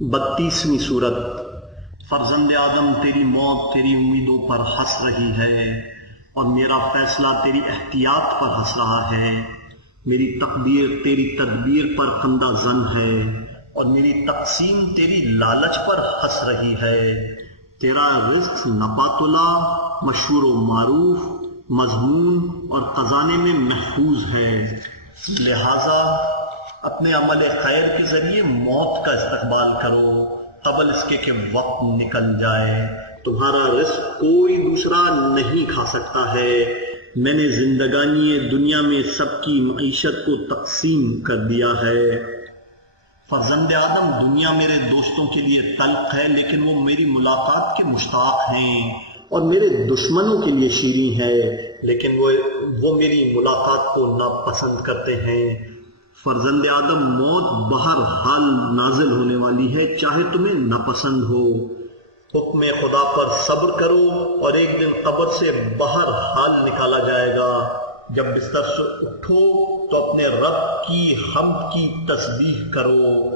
32ویں سورت۔ فرزند آدم تیری موت تیری امیدوں پر ہنس رہی ہے اور میرا فیصلہ تیری احتیاط پر ہنس رہا ہے۔ میری تقدیر تیری تدبیر پر خندہ زن ہے اور میری تقسیم تیری لالچ پر ہنس رہی ہے۔ تیرا رزق نپاتلا مشہور و معروف، مضمون اور خزانے میں محفوظ ہے، لہذا اپنے عمل خیر کے ذریعے موت کا استقبال کرو قبل اس کے کہ وقت نکل جائے۔ تمہارا رزق کوئی دوسرا نہیں کھا سکتا ہے۔ میں نے زندگانی دنیا میں سب کی معیشت کو تقسیم کر دیا ہے۔ فرزند آدم دنیا میرے دوستوں کے لیے تلخ ہے، لیکن وہ میری ملاقات کے مشتاق ہیں، اور میرے دشمنوں کے لیے شیریں ہے، لیکن وہ میری ملاقات کو ناپسند کرتے ہیں۔ فرزند آدم موت بہر حال نازل ہونے والی ہے، چاہے تمہیں ناپسند ہو۔ حکم خدا پر صبر کرو اور ایک دن قبر سے بہر حال نکالا جائے گا۔ جب بستر سے اٹھو تو اپنے رب کی حمد کی تسبیح کرو۔